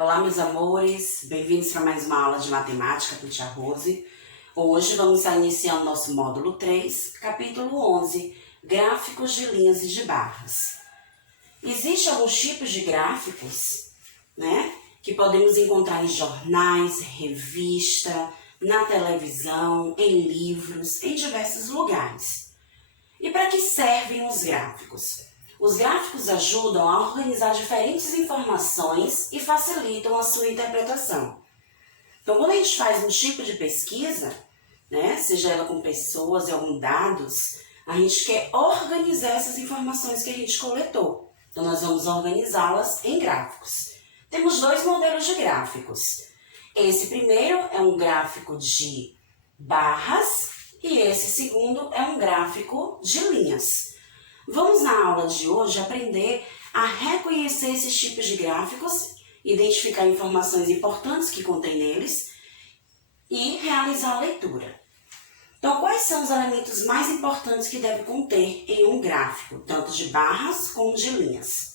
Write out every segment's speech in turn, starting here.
Olá, meus amores, bem-vindos para mais uma aula de matemática com Tia Rose. Hoje vamos estar iniciando nosso módulo 3, capítulo 11, gráficos de linhas e de barras. Existem alguns tipos de gráficos, que podemos encontrar em jornais, revista, na televisão, em livros, em diversos lugares. E para que servem os gráficos? Os gráficos ajudam a organizar diferentes informações e facilitam a sua interpretação. Então, quando a gente faz um tipo de pesquisa, seja ela com pessoas e alguns dados, a gente quer organizar essas informações que a gente coletou. Então, nós vamos organizá-las em gráficos. Temos dois modelos de gráficos. Esse primeiro é um gráfico de barras e esse segundo é um gráfico de linhas. Vamos na aula de hoje aprender a reconhecer esses tipos de gráficos, identificar informações importantes que contém neles e realizar a leitura. Então, quais são os elementos mais importantes que deve conter em um gráfico, tanto de barras como de linhas?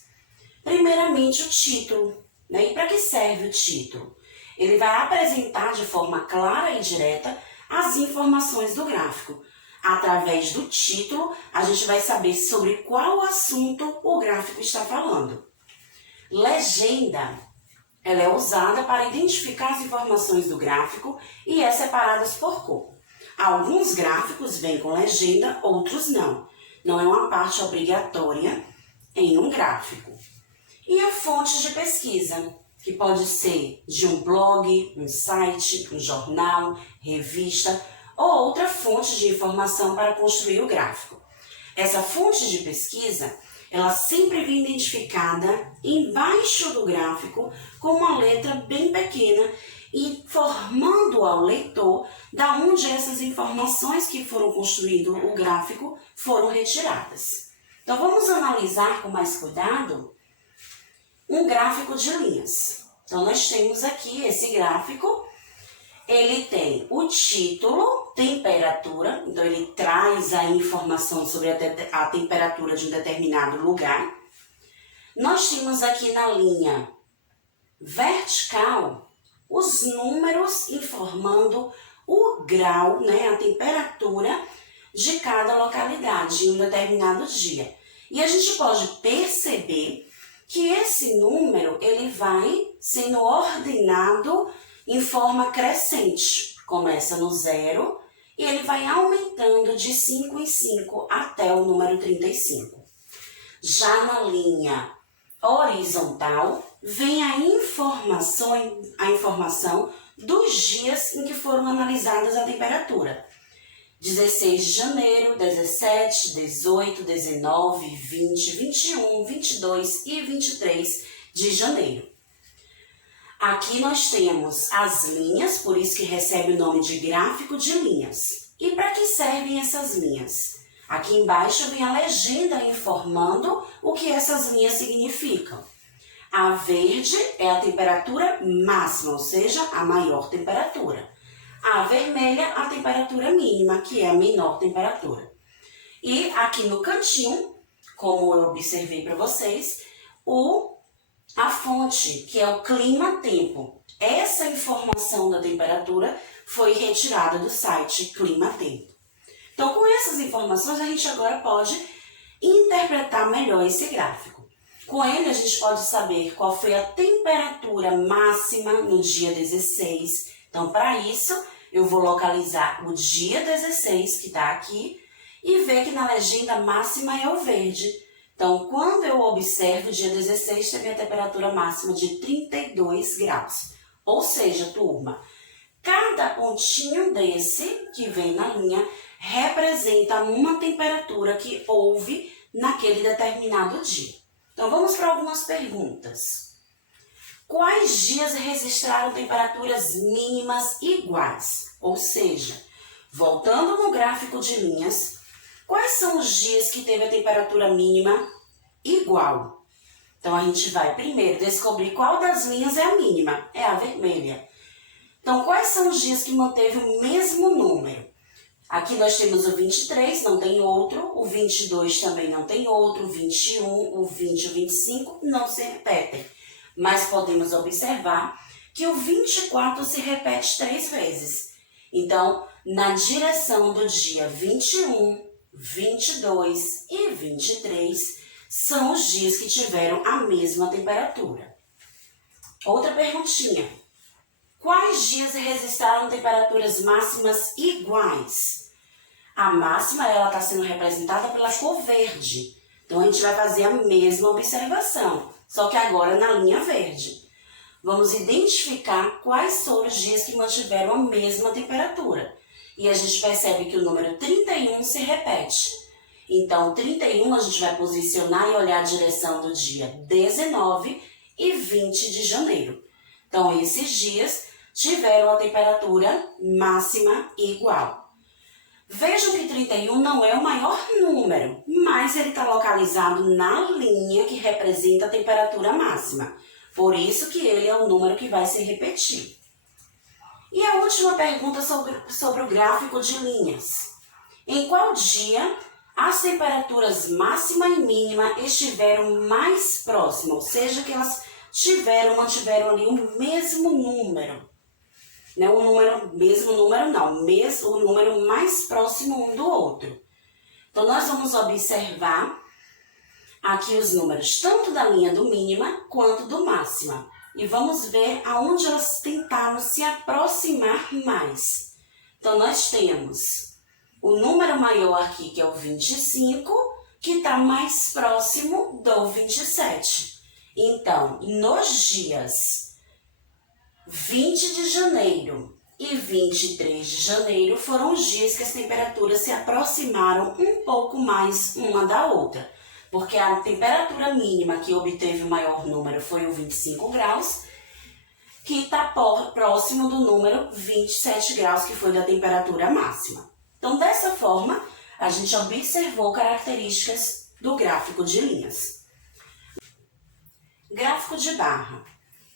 Primeiramente, o título. E para que serve o título? Ele vai apresentar de forma clara e direta as informações do gráfico. Através do título, a gente vai saber sobre qual assunto o gráfico está falando. Legenda, ela é usada para identificar as informações do gráfico e é separadas por cor. Alguns gráficos vêm com legenda, outros não. Não é uma parte obrigatória em um gráfico. E a fonte de pesquisa, que pode ser de um blog, um site, um jornal, revista ou outra fonte de informação para construir o gráfico. Essa fonte de pesquisa, ela sempre vem identificada embaixo do gráfico com uma letra bem pequena, informando ao leitor da onde essas informações que foram construindo o gráfico foram retiradas. Então vamos analisar com mais cuidado um gráfico de linhas. Então nós temos aqui esse gráfico. Ele tem o título, temperatura, então ele traz a informação sobre a temperatura de um determinado lugar. Nós temos aqui na linha vertical os números informando o grau, a temperatura de cada localidade em um determinado dia. E a gente pode perceber que esse número ele vai sendo ordenado em forma crescente. Começa no 0 e ele vai aumentando de 5 em 5 até o número 35. Já na linha horizontal, vem a informação dos dias em que foram analisadas a temperatura. 16 de janeiro, 17, 18, 19, 20, 21, 22 e 23 de janeiro. Aqui nós temos as linhas, por isso que recebe o nome de gráfico de linhas. E para que servem essas linhas? Aqui embaixo vem a legenda informando o que essas linhas significam. A verde é a temperatura máxima, ou seja, a maior temperatura. A vermelha, a temperatura mínima, que é a menor temperatura. E aqui no cantinho, como eu observei para vocês, a fonte, que é o clima-tempo. Essa informação da temperatura foi retirada do site Clima-Tempo. Então, com essas informações, a gente agora pode interpretar melhor esse gráfico. Com ele, a gente pode saber qual foi a temperatura máxima no dia 16. Então, para isso, eu vou localizar o dia 16, que está aqui, e ver que na legenda máxima é o verde. Então, quando eu observo o dia 16, teve a temperatura máxima de 32 graus. Ou seja, turma, cada pontinho desse que vem na linha representa uma temperatura que houve naquele determinado dia. Então, vamos para algumas perguntas. Quais dias registraram temperaturas mínimas iguais? Ou seja, voltando no gráfico de linhas, quais são os dias que teve a temperatura mínima igual? Então, a gente vai primeiro descobrir qual das linhas é a mínima. É a vermelha. Então, quais são os dias que manteve o mesmo número? Aqui nós temos o 23, não tem outro. O 22 também não tem outro. O 21, o 20 e o 25 não se repetem. mas podemos observar que o 24 se repete 3 vezes. Então, na direção do dia 21, 22 e 23, são os dias que tiveram a mesma temperatura. Outra perguntinha. Quais dias registraram temperaturas máximas iguais? A máxima está sendo representada pela cor verde. Então, a gente vai fazer a mesma observação, só que agora na linha verde. Vamos identificar quais foram os dias que mantiveram a mesma temperatura. E a gente percebe que o número 31 se repete. Então, 31 a gente vai posicionar e olhar a direção do dia 19 e 20 de janeiro. Então, esses dias tiveram a temperatura máxima igual. Vejam que 31 não é o maior número, mas ele está localizado na linha que representa a temperatura máxima. Por isso que ele é o número que vai se repetir. E a última pergunta sobre o gráfico de linhas. Em qual dia as temperaturas máxima e mínima estiveram mais próximas? Ou seja, que elas mantiveram ali o mesmo número. Não o mesmo número não, o número mais próximo um do outro. Então, nós vamos observar aqui os números tanto da linha do mínima quanto do máxima. E vamos ver aonde elas tentaram se aproximar mais. Então, nós temos o número maior aqui, que é o 25, que está mais próximo do 27. Então, nos dias 20 de janeiro e 23 de janeiro foram os dias que as temperaturas se aproximaram um pouco mais uma da outra. Porque a temperatura mínima que obteve o maior número foi o 25 graus, que está próximo do número 27 graus, que foi da temperatura máxima. Então, dessa forma, a gente observou características do gráfico de linhas. Gráfico de barra.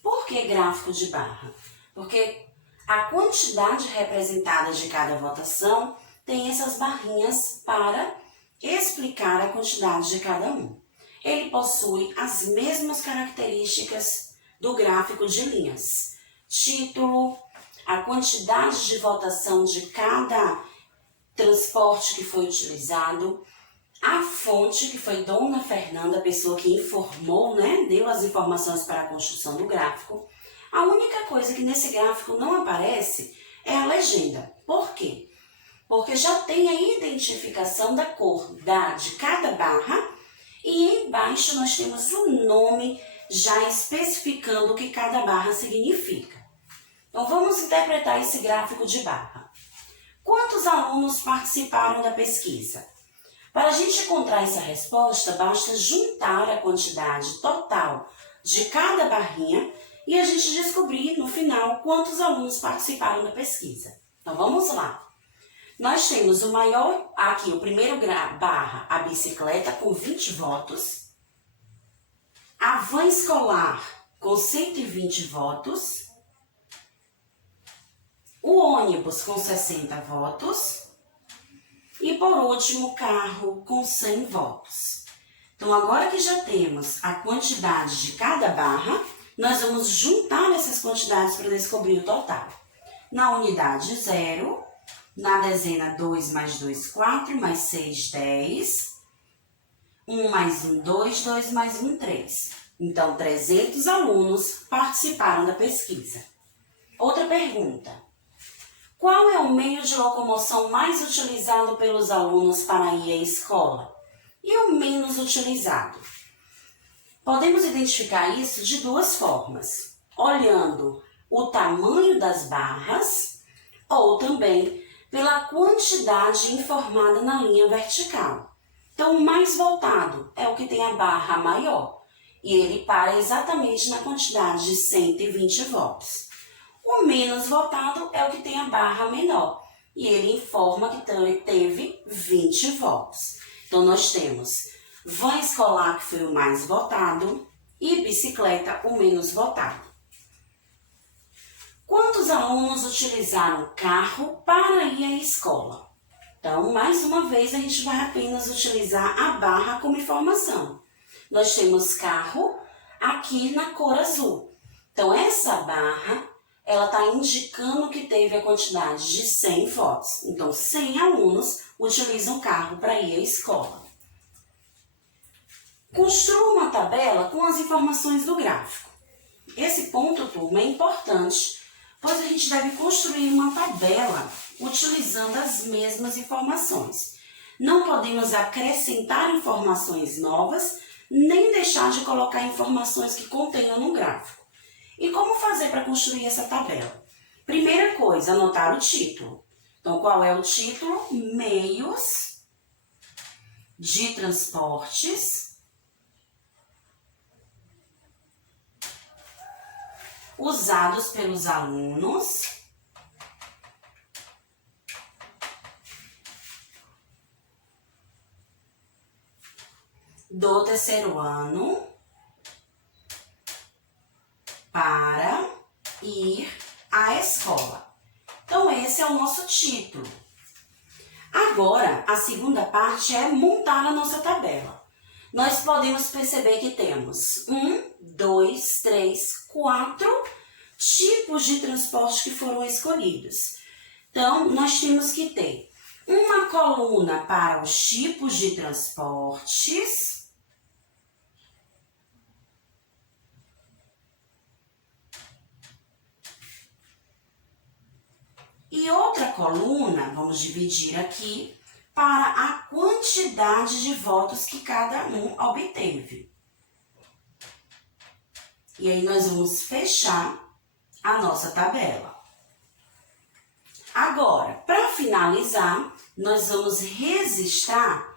Por que gráfico de barra? Porque a quantidade representada de cada votação tem essas barrinhas para explicar a quantidade de cada um. Ele possui as mesmas características do gráfico de linhas. Título, a quantidade de votação de cada transporte que foi utilizado, a fonte, que foi Dona Fernanda, a pessoa que informou, deu as informações para a construção do gráfico. A única coisa que nesse gráfico não aparece é a legenda. Por quê? Porque já tem a identificação da cor de cada barra e embaixo nós temos o nome já especificando o que cada barra significa. Então, vamos interpretar esse gráfico de barra. Quantos alunos participaram da pesquisa? Para a gente encontrar essa resposta, basta juntar a quantidade total de cada barrinha e a gente descobrir no final quantos alunos participaram da pesquisa. Então, vamos lá. Nós temos o maior, aqui o primeiro barra, a bicicleta com 20 votos, a van escolar com 120 votos, o ônibus com 60 votos e, por último, o carro com 100 votos. Então, agora que já temos a quantidade de cada barra, nós vamos juntar essas quantidades para descobrir o total. Na unidade 0, na dezena 2 mais 2, 4, mais 6, 10. 1 mais 1, 2, 2 mais 1, 3. Então, 300 alunos participaram da pesquisa. Outra pergunta. Qual é o meio de locomoção mais utilizado pelos alunos para ir à escola? E o menos utilizado? Podemos identificar isso de duas formas. Olhando o tamanho das barras ou também pela quantidade informada na linha vertical. Então, o mais voltado é o que tem a barra maior, e ele para exatamente na quantidade de 120 votos. O menos votado é o que tem a barra menor, e ele informa que teve 20 votos. Então, nós temos van escolar, que foi o mais votado, e bicicleta, o menos votado. Quantos alunos utilizaram carro para ir à escola? Então, mais uma vez, a gente vai apenas utilizar a barra como informação. Nós temos carro, aqui na cor azul. Então, essa barra, ela está indicando que teve a quantidade de 100 votos. Então, 100 alunos utilizam o carro para ir à escola. Construa uma tabela com as informações do gráfico. Esse ponto, turma, é importante, pois a gente deve construir uma tabela utilizando as mesmas informações. Não podemos acrescentar informações novas, nem deixar de colocar informações que contenham no gráfico. E como fazer para construir essa tabela? Primeira coisa, anotar o título. Então, qual é o título? Meios de transportes usados pelos alunos do terceiro ano para ir à escola. Então, esse é o nosso título. Agora, a segunda parte é montar a nossa tabela. Nós podemos perceber que temos 4 tipos de transporte que foram escolhidos. Então, nós temos que ter uma coluna para os tipos de transportes e outra coluna, vamos dividir aqui, para a quantidade de votos que cada um obteve. E aí nós vamos fechar a nossa tabela. Agora, para finalizar, nós vamos registrar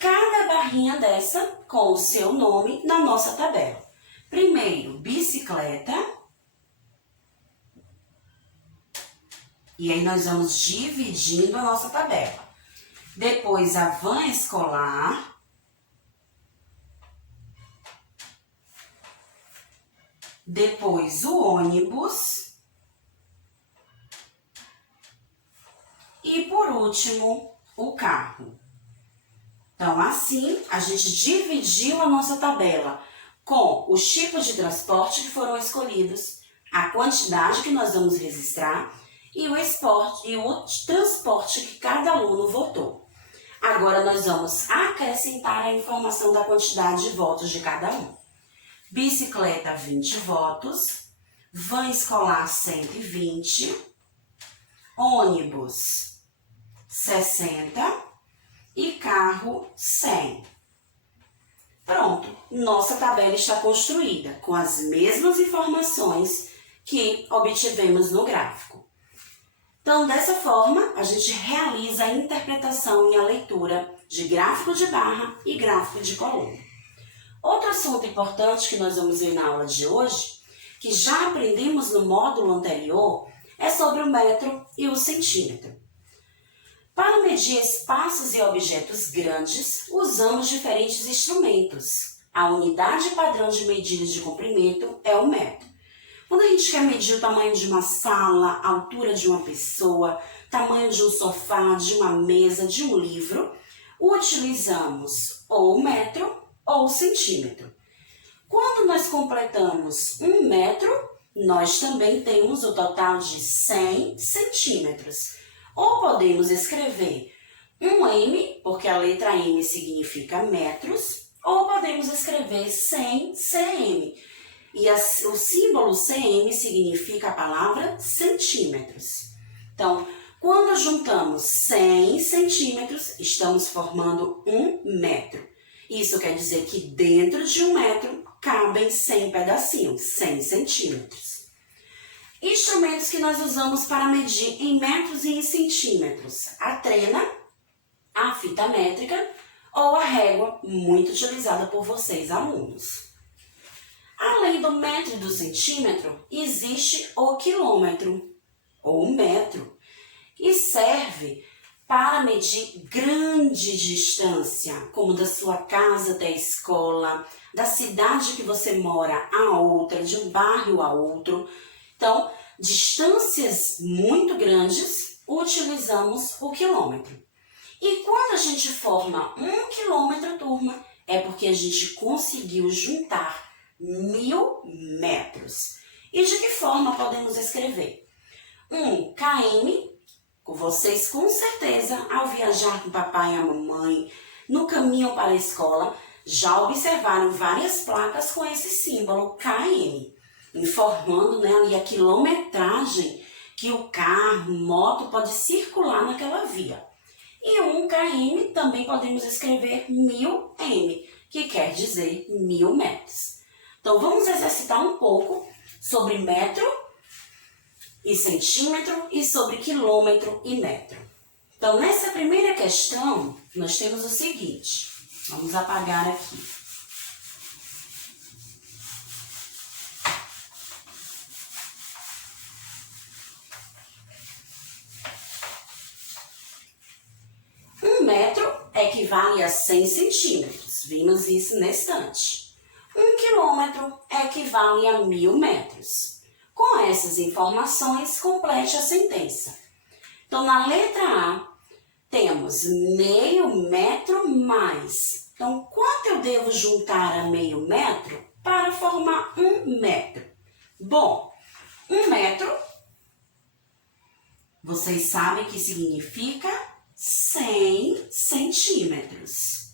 cada barrinha dessa com o seu nome na nossa tabela. Primeiro, bicicleta. E aí nós vamos dividindo a nossa tabela. Depois, a van escolar. Depois, o ônibus. E, por último, o carro. Então, assim, a gente dividiu a nossa tabela com os tipos de transporte que foram escolhidos, a quantidade que nós vamos registrar e o transporte que cada aluno votou. Agora, nós vamos acrescentar a informação da quantidade de votos de cada um. Bicicleta, 20 votos. Van escolar, 120. Ônibus, 60. E carro, 100. Pronto, nossa tabela está construída com as mesmas informações que obtivemos no gráfico. Então, dessa forma, a gente realiza a interpretação e a leitura de gráfico de barra e gráfico de coluna. Outro assunto importante que nós vamos ver na aula de hoje, que já aprendemos no módulo anterior, é sobre o metro e o centímetro. Para medir espaços e objetos grandes, usamos diferentes instrumentos. A unidade padrão de medida de comprimento é o metro. Quando a gente quer medir o tamanho de uma sala, a altura de uma pessoa, tamanho de um sofá, de uma mesa, de um livro, utilizamos ou o metro ou o centímetro. Quando nós completamos 1 metro, nós também temos o total de 100 centímetros. Ou podemos escrever 1M, porque a letra M significa metros, ou podemos escrever 100 cm. E o símbolo cm significa a palavra centímetros. Então, quando juntamos 100 centímetros, estamos formando 1 metro. Isso quer dizer que dentro de 1 metro cabem 100 pedacinhos, 100 centímetros. Instrumentos que nós usamos para medir em metros e em centímetros: a trena, a fita métrica ou a régua, muito utilizada por vocês, alunos. Além do metro e do centímetro, existe o quilômetro, ou metro, e serve para medir grande distância, como da sua casa até a escola, da cidade que você mora a outra, de um bairro a outro. Então, distâncias muito grandes, utilizamos o quilômetro. E quando a gente forma 1 quilômetro, turma, é porque a gente conseguiu juntar 1000 metros. E de que forma podemos escrever? 1 km, vocês com certeza, ao viajar com o papai e a mamãe, no caminho para a escola, já observaram várias placas com esse símbolo km, informando, né, ali a quilometragem que o carro, moto pode circular naquela via. E 1 km também podemos escrever 1000 m, que quer dizer 1000 metros. Então vamos exercitar um pouco sobre metro e centímetro e sobre quilômetro e metro. Então nessa primeira questão nós temos o seguinte, vamos apagar aqui. Um metro equivale a 100 centímetros, vimos isso na estante. 1 quilômetro equivale a 1000 metros. Com essas informações, complete a sentença. Então, na letra A, temos meio metro mais. Então, quanto eu devo juntar a meio metro para formar 1 metro? Bom, 1 metro, vocês sabem que significa 100 centímetros.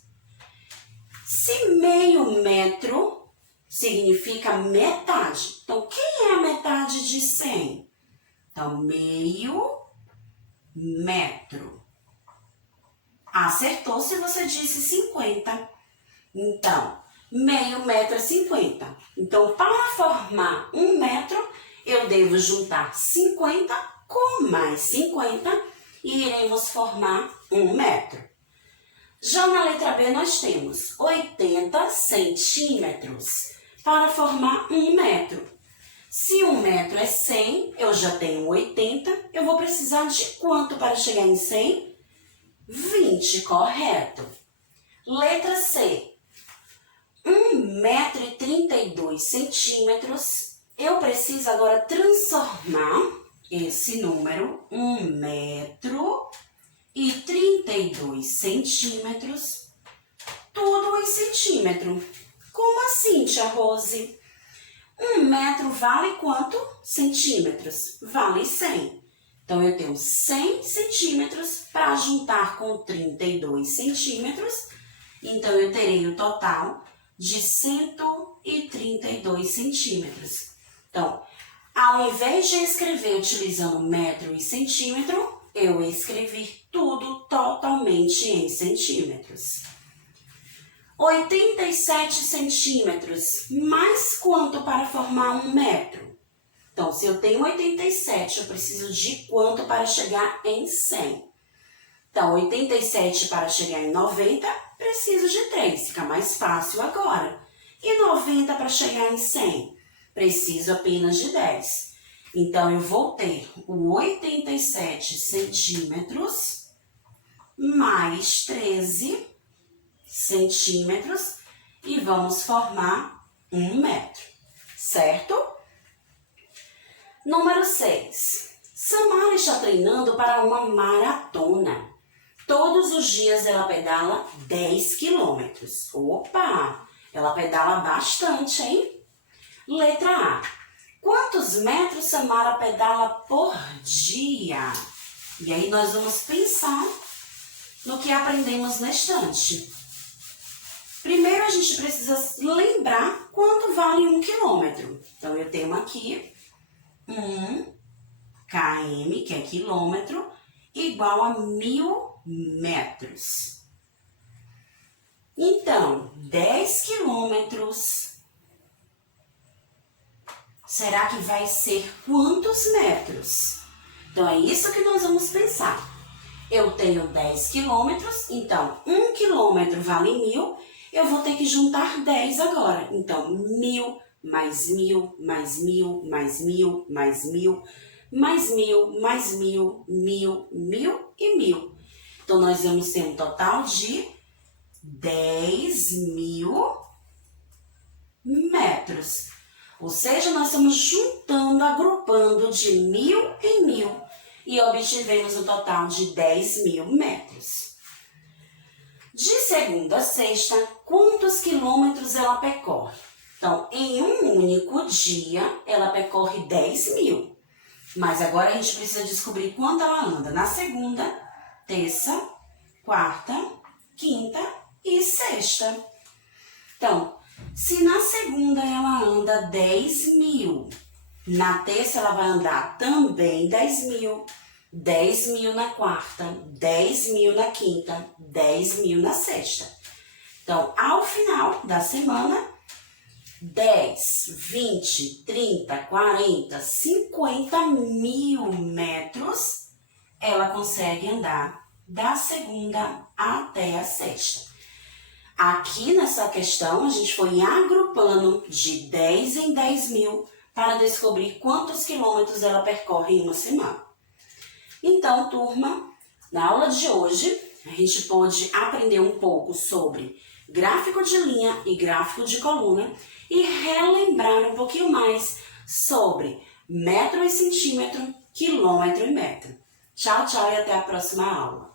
Se meio metro significa metade, então quem é a metade de 100? Então, meio metro. Acertou se você disse 50. Então, meio metro é 50. Então, para formar 1 metro, eu devo juntar 50 com mais 50 e iremos formar 1 metro. Já na letra B, nós temos 80 centímetros para formar 1 metro. Se 1 metro é 100, eu já tenho 80, eu vou precisar de quanto para chegar em 100? 20, correto. Letra C. 1 metro e 32 centímetros. Eu preciso agora transformar esse número, 1 metro e 32 centímetros, tudo em centímetro. Como assim, tia Rose? 1 metro vale quanto? Centímetros. Vale 100. Então, eu tenho 100 centímetros para juntar com 32 centímetros. Então, eu terei o total de 132 centímetros. Então, ao invés de escrever utilizando metro e centímetro, eu escrevi tudo totalmente em centímetros. 87 centímetros, mais quanto para formar 1 metro? Então, se eu tenho 87, eu preciso de quanto para chegar em 100? Então, 87 para chegar em 90, preciso de 3, fica mais fácil agora. E 90 para chegar em 100, preciso apenas de 10. Então, eu vou ter o 87 centímetros mais 13 centímetros e vamos formar 1 metro, certo? Número 6. Samara está treinando para uma maratona. Todos os dias ela pedala 10 quilômetros. Opa! Ela pedala bastante, hein? Letra A. Quantos metros Samara pedala por dia? E aí nós vamos pensar no que aprendemos na estante. Primeiro a gente precisa lembrar quanto vale 1 quilômetro. Então eu tenho aqui 1 km, que é quilômetro, igual a 1000 metros. Então, 10 quilômetros, será que vai ser quantos metros? Então, é isso que nós vamos pensar. Eu tenho 10 quilômetros, então 1 quilômetro vale 1000, eu vou ter que juntar 10 agora. Então, 1000 mais 1000, mais 1000, mais 1000, mais 1000, mais 1000, mais 1000, 1000, 1000 e 1000. Então, nós vamos ter um total de 10.000 metros. Ou seja, nós estamos juntando, agrupando de 1000 em 1000 e obtivemos um total de 10.000 metros. De segunda a sexta, quantos quilômetros ela percorre? Então, em um único dia, ela percorre 10.000. Mas agora a gente precisa descobrir quando ela anda. Na segunda, terça, quarta, quinta e sexta. Então, se na segunda ela anda 10.000, na terça ela vai andar também 10.000, 10.000 na quarta, 10.000 na quinta, 10.000 na sexta. Então, ao final da semana, 10, 20, 30, 40, 50.000 metros, ela consegue andar da segunda até a sexta. Aqui nessa questão, a gente foi agrupando de 10 em 10.000 para descobrir quantos quilômetros ela percorre em uma semana. Então, turma, na aula de hoje, a gente pôde aprender um pouco sobre gráfico de linha e gráfico de coluna e relembrar um pouquinho mais sobre metro e centímetro, quilômetro e metro. Tchau, tchau e até a próxima aula.